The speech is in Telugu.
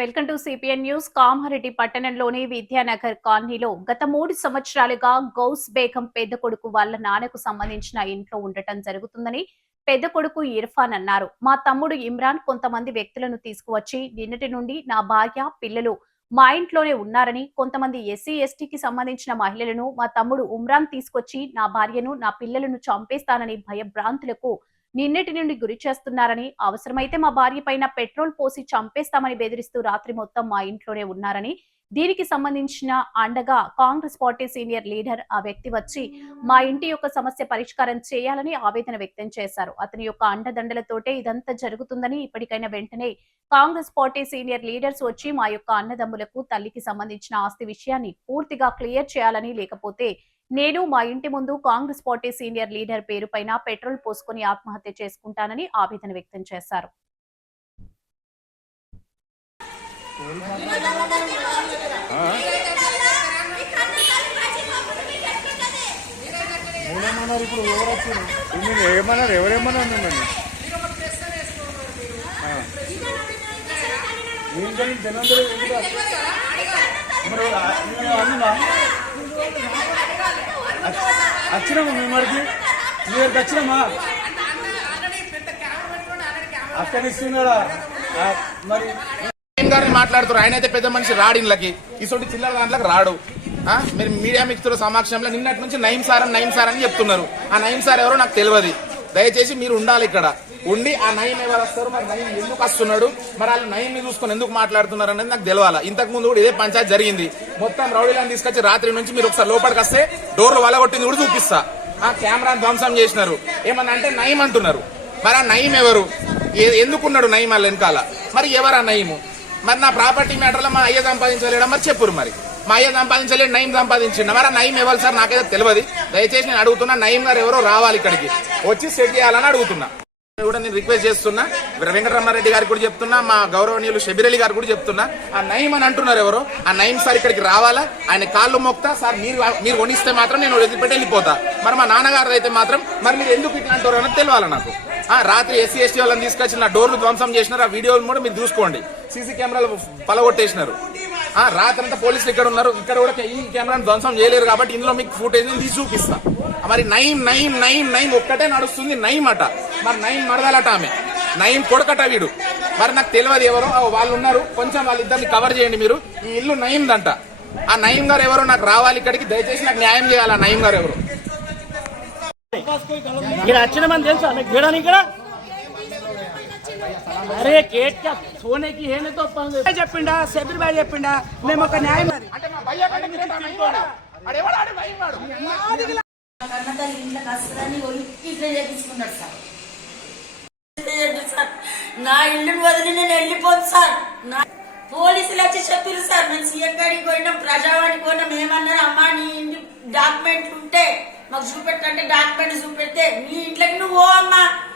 Welcome to CPN news. Kamareddy పట్టణంలోని విద్యానగర్ కాలనీలో గత 3 సంవత్సరాలుగా గౌస్ బేగం పెద్ద కొడుకు వాళ్ళ నాన్నకు సంబంధించిన ఇంట్లో ఉండటం జరుగుతుందని పెద్ద కొడుకు ఇర్ఫాన్ అన్నారు. మా తమ్ముడు ఇమ్రాన్ కొంతమంది వ్యక్తులను తీసుకువచ్చి నిన్నటి నుండి నా భార్య, పిల్లలు మా ఇంట్లోనే ఉన్నారని, కొంతమంది ఎస్సీ ఎస్టీకి సంబంధించిన మహిళలను మా తమ్ముడు ఉమ్రాన్ తీసుకొచ్చి నా భార్యను, నా పిల్లలను చంపేస్తానని భయభ్రాంతులకు నిన్నటి నుండి గురి చేస్తున్నారని, అవసరమైతే మా భార్య పైన పెట్రోల్ పోసి చంపేస్తామని బెదిరిస్తూ రాత్రి మొత్తం మా ఇంట్లోనే ఉన్నారని, దీనికి సంబంధించిన అండగా కాంగ్రెస్ పార్టీ సీనియర్ లీడర్ ఆ వ్యక్తి వచ్చి మా ఇంటి యొక్క సమస్య పరిష్కారం చేయాలని ఆవేదన వ్యక్తం చేశారు. అతని యొక్క అండదండలతోటే ఇదంతా జరుగుతుందని, ఇప్పటికైనా వెంటనే కాంగ్రెస్ పార్టీ సీనియర్ లీడర్స్ వచ్చి మా యొక్క అన్నదమ్ములకు తల్లికి సంబంధించిన ఆస్తి విషయాన్ని పూర్తిగా క్లియర్ చేయాలని, లేకపోతే నేను మా ఇంటి ముందు కాంగ్రెస్ పార్టీ సీనియర్ లీడర్ పేరుపైన పెట్రోల్ పోసుకుని ఆత్మహత్య చేసుకుంటానని ఆవేదన వ్యక్తం చేశారు. వచ్చినామా మేము మరికి మీ దగ్గరికి వచ్చినామా అక్కడ ఇస్తున్నారా మరి గారిని మాట్లాడుతారు. ఆయన అయితే పెద్ద మనిషి రాడు ఇళ్ళకి, ఇటువంటి చిల్లర దాంట్లోకి రాడు. మీరు మీడియా మిత్రుల సమక్షంలో నిన్నటి నుంచి నయీం సార్ అని చెప్తున్నారు. ఆ నయీం సార్ ఎవరో నాకు తెలియదు. దయచేసి మీరు ఉండాలి ఇక్కడ ఉండి ఆ నయీం ఎవరు వస్తారు, మరి నయీం ఎందుకు వస్తున్నాడు, మరి వాళ్ళు నయీంని చూసుకొని ఎందుకు మాట్లాడుతున్నారు అనేది నాకు తెలియాలి. ఇంతకు ముందు కూడా ఇదే పంచాయతీ జరిగింది. మొత్తం రౌడీలను తీసుకొచ్చి రాత్రి నుంచి మీరు ఒకసారి లోపలికి వస్తే డోర్లు వలగొట్టింది కూడా చూపిస్తా. ఆ కెమెరాను ధ్వంసం చేసినారు. ఏమన్నా అంటే నయీం అంటున్నారు. మరి ఆ నయీం ఎవరు, ఎందుకున్నాడు నయీం వాళ్ళ వెనకాల, మరి ఎవరు ఆ నయీము? మరి నా ప్రాపర్టీ మ్యాటర్లో మా అయ్య సంపాదించలేడా, మరి చెప్పురు. మరి మా అయ్య సంపాదించలేదు, నయీం సంపాదించిండు. మరి ఆ నయీం ఎవరు సార్ నాకైతే తెలియదు. దయచేసి నేను అడుగుతున్నా, నయీం గారు ఎవరో రావాలి ఇక్కడికి వచ్చి సెట్ చేయాలని అడుగుతున్నా. కూడా నేను రిక్వెస్ట్ చేస్తున్నా, వెంకటరమారెడ్డి గారికి కూడా చెప్తున్నా, మా గౌరవనీయులు షబీర్ అలీ గారు కూడా చెప్తున్నా, ఆ నయీం అని అంటున్నారు ఎవరో, ఆ నయీం సార్ ఇక్కడికి రావాలా. ఆయన కాళ్ళు మొక్తా సార్, మీరు కొనిస్తే మాత్రం నేను వదిలిపెట్టి వెళ్ళిపోతా. మరి మా నాన్నగారు అయితే మాత్రం మరి మీరు ఎందుకు ఇట్లా అంటారు అన్నది తెలియాలి నాకు. రాత్రి ఎస్సీ ఎస్టీ వాళ్ళని తీసుకొచ్చి నా డోర్లు ధ్వంసం చేసినారు. ఆ వీడియోలు కూడా మీరు చూసుకోండి. సీసీ కెమెరాలు పలగొట్టేసినారు. రాత్రి అంతా పోలీసులు ఇక్కడ ఉన్నారు. ఇక్కడ కూడా ఈ కెమెరాను ధ్వంసం చేయలేరు కాబట్టి ఇందులో మీకు ఫుటేజ్ తీసి చూపిస్తా. మరి నయీం నయీం నయీం నయీం ఒక్కటే నడుస్తుంది, నయీం అట. మరి నయీం మరదలట, ఆమె నయీం కొడుకట వీడు. మరి నాకు తెలియదు ఎవరో వాళ్ళు ఉన్నారు. కొంచెం వాళ్ళిద్దరిని కవర్ చేయండి మీరు. ఈ ఇల్లు నయీందంట. ఆ నయీం గారు ఎవరో నాకు రావాలి ఇక్కడికి. దయచేసి నాకు న్యాయం చేయాలి. ఆ నయీం గారు ఎవరు వచ్చిన తెలుసా గీడని ఇక్కడ? అరే కేట్ సోనే కి హేనే తో చెప్పిండా, షబీర్ భాయ్ చెప్పిండా, మేము ఒక న్యాయం నా ఇల్లుని వదిలి నేను వెళ్ళిపోదు సార్. పోలీసులు వచ్చి చెప్పారు సార్, మేము సీఎం గారికి పోయినాం, ప్రజావానికి పోయినాం. ఏమన్నారు, అమ్మా నీ ఇంటి డాక్యుమెంట్లు ఉంటే మాకు చూపెట్టంటే డాక్యుమెంట్ చూపెడితే నీ ఇంట్లోకి నువ్వు అమ్మా